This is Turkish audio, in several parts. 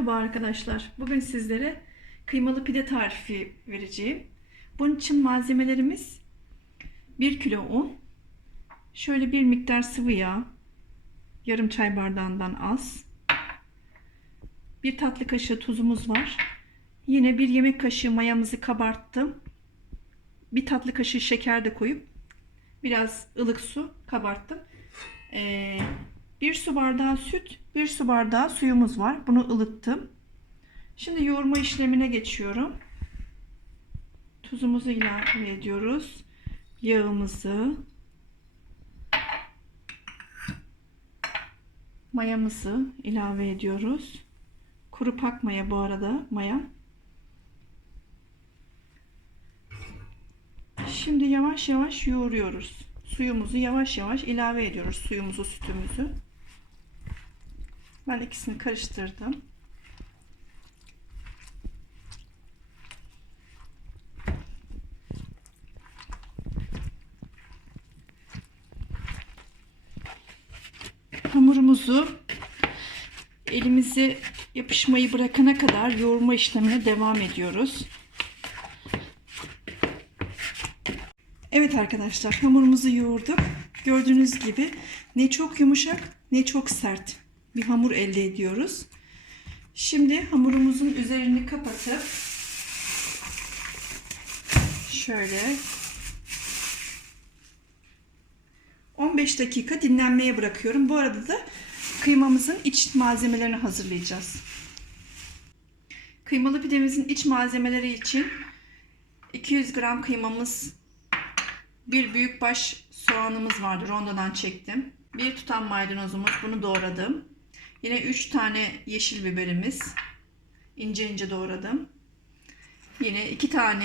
Merhaba arkadaşlar. Bugün sizlere kıymalı pide tarifi vereceğim. Bunun için malzemelerimiz 1 kilo un, şöyle bir miktar sıvı yağ, yarım çay bardağından az, bir tatlı kaşığı tuzumuz var. Yine bir yemek kaşığı mayamızı kabarttım. Bir tatlı kaşığı şeker de koyup biraz ılık su kabarttım. Ee, bir su bardağı süt, bir su bardağı suyumuz var. Bunu ılıttım. Şimdi yoğurma işlemine geçiyorum. Tuzumuzu ilave ediyoruz. Yağımızı. Mayamızı ilave ediyoruz. Kuru pak maya bu arada maya. Şimdi yavaş yavaş yoğuruyoruz. Suyumuzu yavaş yavaş ilave ediyoruz. Suyumuzu, sütümüzü. Ben ikisini karıştırdım. Hamurumuzu elimizi yapışmayı bırakana kadar yoğurma işlemine devam ediyoruz. Evet arkadaşlar hamurumuzu yoğurduk. Gördüğünüz gibi ne çok yumuşak ne çok sert bir hamur elde ediyoruz. Şimdi hamurumuzun üzerini kapatıp şöyle 15 dakika dinlenmeye bırakıyorum. Bu arada da kıymamızın iç malzemelerini hazırlayacağız. Kıymalı pidemizin iç malzemeleri için 200 gram kıymamız, bir büyük baş soğanımız vardı. Rondodan çektim. Bir tutam maydanozumuz. Bunu doğradım. Yine 3 tane yeşil biberimiz. ince ince doğradım. Yine 2 tane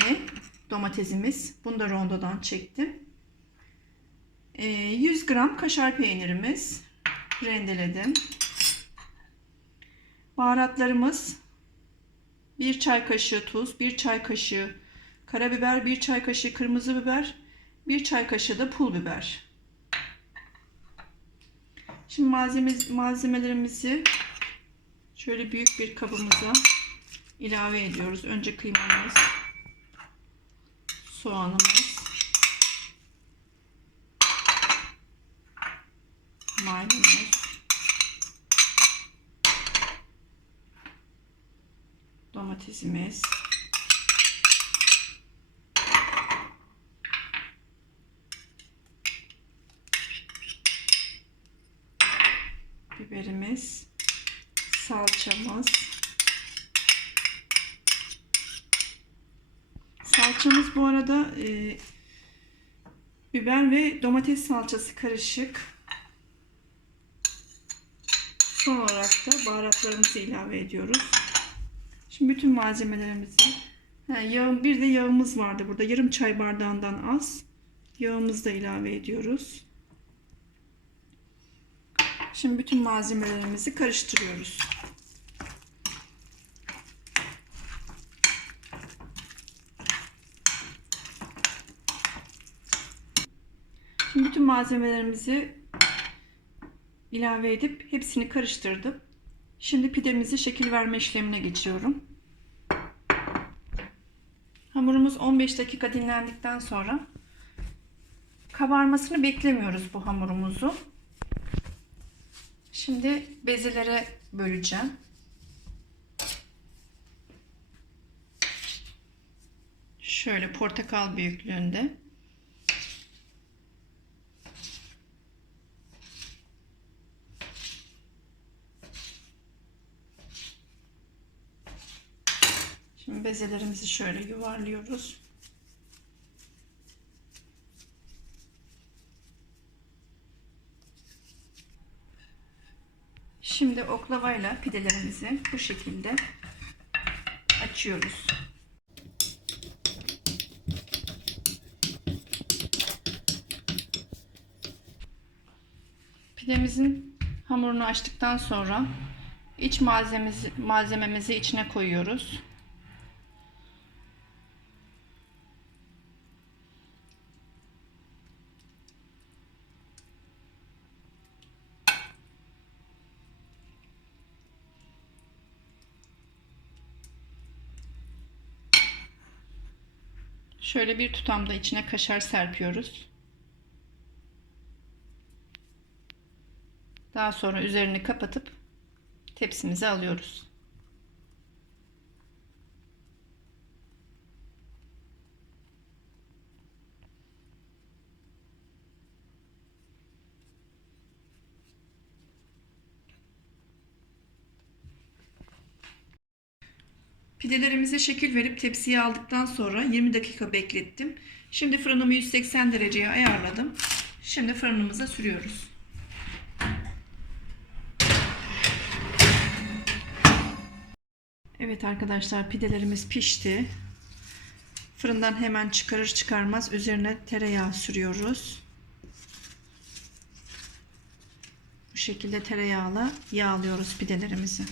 domatesimiz. Bunu da rondodan çektim. 100 gram kaşar peynirimiz. Rendeledim. Baharatlarımız 1 çay kaşığı tuz, 1 çay kaşığı karabiber, 1 çay kaşığı kırmızı biber, 1 çay kaşığı da pul biber. Şimdi malzeme, malzemelerimizi şöyle büyük bir kabımıza ilave ediyoruz. Önce kıymamız, soğanımız, maydanoz, domatesimiz, biberimiz, salçamız. Salçamız bu arada e, biber ve domates salçası karışık. Son olarak da baharatlarımızı ilave ediyoruz. Şimdi bütün malzemelerimizi ha, yağ, bir de yağımız vardı burada. Yarım çay bardağından az. Yağımızı da ilave ediyoruz. Şimdi bütün malzemelerimizi karıştırıyoruz. Şimdi bütün malzemelerimizi ilave edip hepsini karıştırdım. Şimdi pidemizi şekil verme işlemine geçiyorum. Hamurumuz 15 dakika dinlendikten sonra kabarmasını beklemiyoruz bu hamurumuzu. Şimdi bezelere böleceğim. Şöyle portakal büyüklüğünde. Şimdi bezelerimizi şöyle yuvarlıyoruz. Şimdi oklavayla pidelerimizi bu şekilde açıyoruz. Pidemizin hamurunu açtıktan sonra iç malzememizi, malzememizi içine koyuyoruz. Şöyle bir tutamda içine kaşar serpiyoruz. Daha sonra üzerini kapatıp tepsimize alıyoruz. Pidelerimize şekil verip tepsiye aldıktan sonra 20 dakika beklettim. Şimdi fırınımı 180 dereceye ayarladım. Şimdi fırınımıza sürüyoruz. Evet arkadaşlar pidelerimiz pişti. Fırından hemen çıkarır çıkarmaz üzerine tereyağı sürüyoruz. Bu şekilde tereyağla yağlıyoruz pidelerimizi.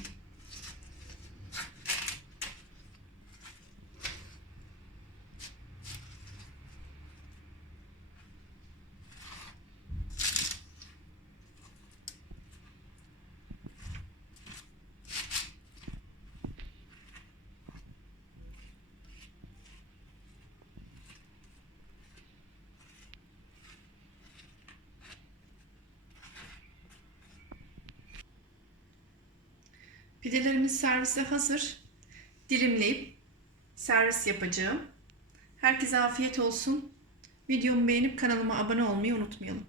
Pidelerimiz servise hazır. Dilimleyip servis yapacağım. Herkese afiyet olsun. Videomu beğenip kanalıma abone olmayı unutmayalım.